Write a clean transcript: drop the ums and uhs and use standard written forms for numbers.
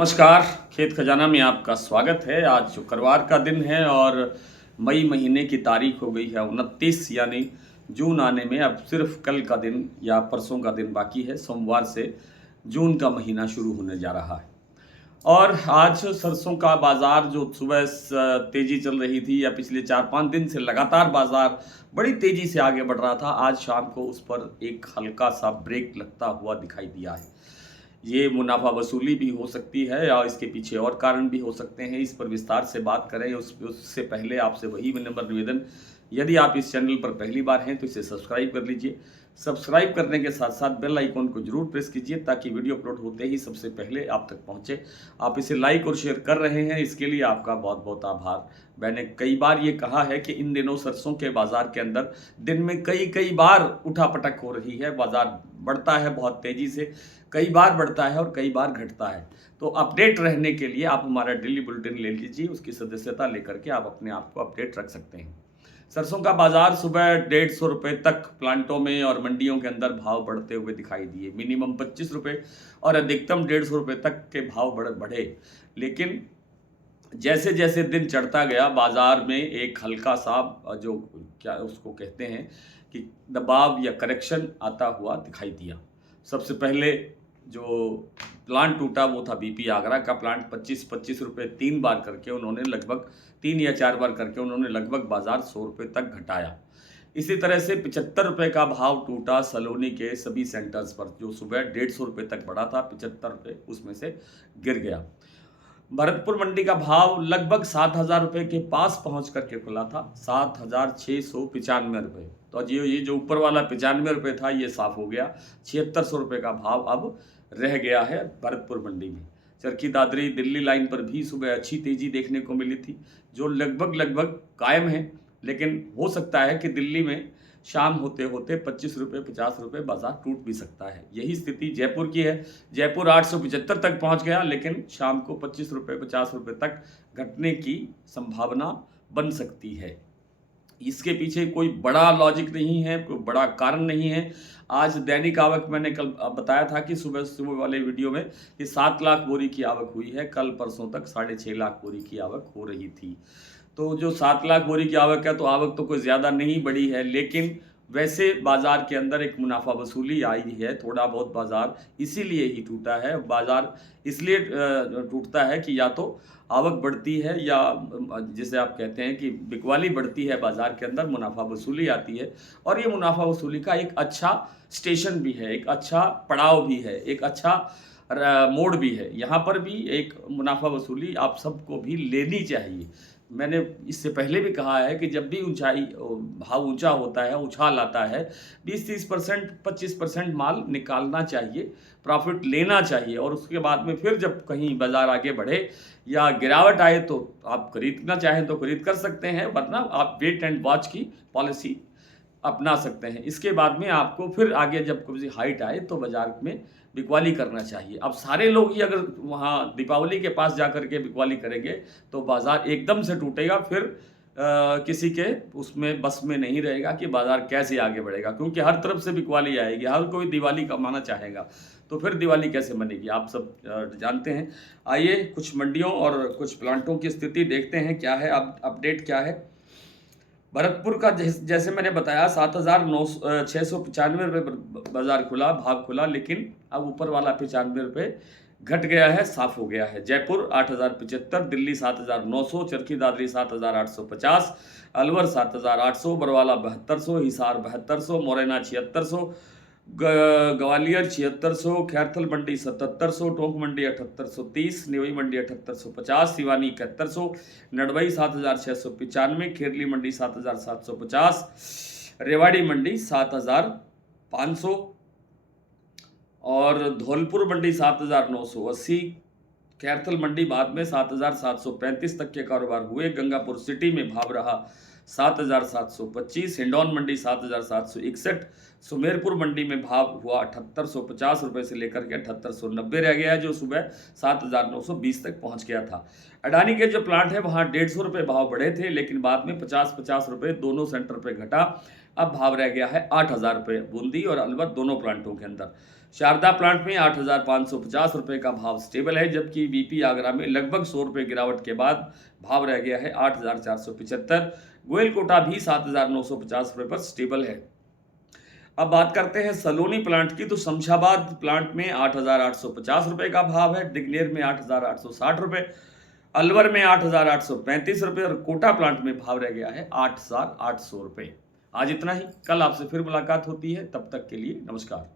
नमस्कार। खेत खजाना में आपका स्वागत है। आज शुक्रवार का दिन है और मई महीने की तारीख हो गई है 29, यानी जून आने में अब सिर्फ कल का दिन या परसों का दिन बाकी है। सोमवार से जून का महीना शुरू होने जा रहा है और आज सरसों का बाज़ार जो सुबह तेज़ी चल रही थी या पिछले 4-5 दिन से लगातार बाज़ार बड़ी तेज़ी से आगे बढ़ रहा था, आज शाम को उस पर एक हल्का सा ब्रेक लगता हुआ दिखाई दिया है। ये मुनाफा वसूली भी हो सकती है या इसके पीछे और कारण भी हो सकते हैं। इस पर विस्तार से बात करें उससे पहले आपसे वही विनम्र निवेदन, यदि आप इस चैनल पर पहली बार हैं तो इसे सब्सक्राइब कर लीजिए। सब्सक्राइब करने के साथ साथ बेल आइकॉन को जरूर प्रेस कीजिए ताकि वीडियो अपलोड होते ही सबसे पहले आप तक पहुंचे। आप इसे लाइक और शेयर कर रहे हैं, इसके लिए आपका बहुत बहुत आभार। मैंने कई बार ये कहा है कि इन दिनों सरसों के बाज़ार के अंदर दिन में कई बार उठापटक हो रही है। बाज़ार बढ़ता है बहुत तेज़ी से, कई बार बढ़ता है और कई बार घटता है। तो अपडेट रहने के लिए आप हमारा डेली बुलेटिन ले लीजिए, उसकी सदस्यता लेकर के आप अपने आप को अपडेट रख सकते हैं। सरसों का बाजार सुबह 150 रुपये तक प्लांटों में और मंडियों के अंदर भाव बढ़ते हुए दिखाई दिए। मिनिमम 25 रुपये और अधिकतम 150 रुपये तक के भाव बढ़े, लेकिन जैसे जैसे दिन चढ़ता गया बाजार में एक हल्का सा जो क्या उसको कहते हैं कि दबाव या करेक्शन आता हुआ दिखाई दिया। सबसे पहले जो प्लांट टूटा वो था बीपी आगरा का प्लांट। 25-25 रुपये 3 बार करके उन्होंने लगभग 3 या 4 बार करके उन्होंने लगभग बाजार 100 रुपये तक घटाया। इसी तरह से 75 रुपये का भाव टूटा सलोनी के सभी सेंटर्स पर, जो सुबह 150 रुपये तक बढ़ा था, 75 रुपये उसमें से गिर गया। भरतपुर मंडी का भाव लगभग 7,000 रुपये के पास पहुंच करके खुला था, 7,695 रुपये। तो आज ये जो ऊपर वाला 95 रुपये था ये साफ हो गया। 7600 रुपये का भाव अब रह गया है भरतपुर मंडी में। चरखी दादरी दिल्ली लाइन पर भी सुबह अच्छी तेजी देखने को मिली थी, जो लगभग कायम है, लेकिन हो सकता है कि दिल्ली में शाम होते होते 25 रुपये 50 रुपये बाजार टूट भी सकता है। यही स्थिति जयपुर की है। जयपुर 875 तक पहुंच गया, लेकिन शाम को 25 रुपये 50 रुपये तक घटने की संभावना बन सकती है। इसके पीछे कोई बड़ा लॉजिक नहीं है, कोई बड़ा कारण नहीं है। आज दैनिक आवक मैंने कल बताया था कि सुबह वाले वीडियो में कि 7 लाख बोरी की आवक हुई है। कल परसों तक 6.5 लाख बोरी की आवक हो रही थी। तो जो 7 लाख बोरी की आवक है, तो आवक तो कोई ज़्यादा नहीं बढ़ी है, लेकिन वैसे बाज़ार के अंदर एक मुनाफा वसूली आई है। थोड़ा बहुत बाज़ार इसीलिए ही टूटा है। बाज़ार इसलिए टूटता है कि या तो आवक बढ़ती है या जिसे आप कहते हैं कि बिकवाली बढ़ती है बाज़ार के अंदर, मुनाफा वसूली आती है। और ये मुनाफा वसूली का एक अच्छा स्टेशन भी है, एक अच्छा पड़ाव भी है, एक अच्छा मोड़ भी है। यहाँ पर भी एक मुनाफा वसूली आप सबको भी लेनी चाहिए। मैंने इससे पहले भी कहा है कि जब भी भाव ऊंचा होता है, उछाल आता है, 20-30%, 25% माल निकालना चाहिए, प्रॉफिट लेना चाहिए और उसके बाद में फिर जब कहीं बाज़ार आगे बढ़े या गिरावट आए तो आप खरीदना चाहें तो खरीद कर सकते हैं, वरना आप वेट एंड वॉच की पॉलिसी अपना सकते हैं। इसके बाद में आपको फिर आगे जब कभी हाइट आए तो बाज़ार में बिकवाली करना चाहिए। अब सारे लोग ही अगर वहाँ दीपावली के पास जाकर के बिकवाली करेंगे तो बाज़ार एकदम से टूटेगा। फिर किसी के उसमें बस में नहीं रहेगा कि बाज़ार कैसे आगे बढ़ेगा, क्योंकि हर तरफ से बिकवाली आएगी, हर कोई दिवाली कमाना चाहेगा, तो फिर दिवाली कैसे बनेगी आप सब जानते हैं। आइए कुछ मंडियों और कुछ प्लांटों की स्थिति देखते हैं क्या है, अब अपडेट क्या है। भरतपुर का जैसे मैंने बताया 7,695 रुपये बाजार खुला, भाव खुला, लेकिन अब ऊपर वाला 95 रुपये घट गया है, साफ हो गया है। जयपुर 8,075, दिल्ली 7,900, चरखी दादरी 7,850, अलवर 7,800, बरवाला 7,200, हिसार 7,200, मोरैना 7,600, ग्वालियर 7,600, खैरथल मंडी 7,700, टोंक मंडी 7,830, निवई मंडी 7,850, सिवानी 7,100, नडवई 7,695, खेरली मंडी 7,750, रेवाड़ी मंडी 7,500 और धौलपुर मंडी 7,980, खैरथल मंडी बाद में 7,735 तक के कारोबार हुए। गंगापुर सिटी में भाव रहा 7,725, हिंडौन मंडी 7,761, सुमेरपुर मंडी में भाव हुआ 7,850 रुपये से लेकर के 7,890 रह गया है, जो सुबह 7,920 तक पहुंच गया था। अडानी के जो प्लांट है वहाँ 150 रुपये भाव बढ़े थे, लेकिन बाद में 50-50 रुपये दोनों सेंटर पे घटा। अब भाव रह गया है 8,000 रुपये बूंदी और अलवर दोनों प्लांटों के अंदर। शारदा प्लांट में 8,550 रुपये का भाव स्टेबल है, जबकि बीपी आगरा में लगभग 100 रुपये गिरावट के बाद भाव रह गया है 8,475। गोयल कोटा भी 7,950 रुपये पर स्टेबल है। अब बात करते हैं सलोनी प्लांट की, तो शमशाबाद प्लांट में 8,850 रुपये का भाव है, दिग्नेर में 8,860 रुपये, अलवर में 8,835 रुपये और कोटा प्लांट में भाव रह गया है 8,800 रुपये। आज इतना ही, कल आपसे फिर मुलाकात होती है, तब तक के लिए नमस्कार।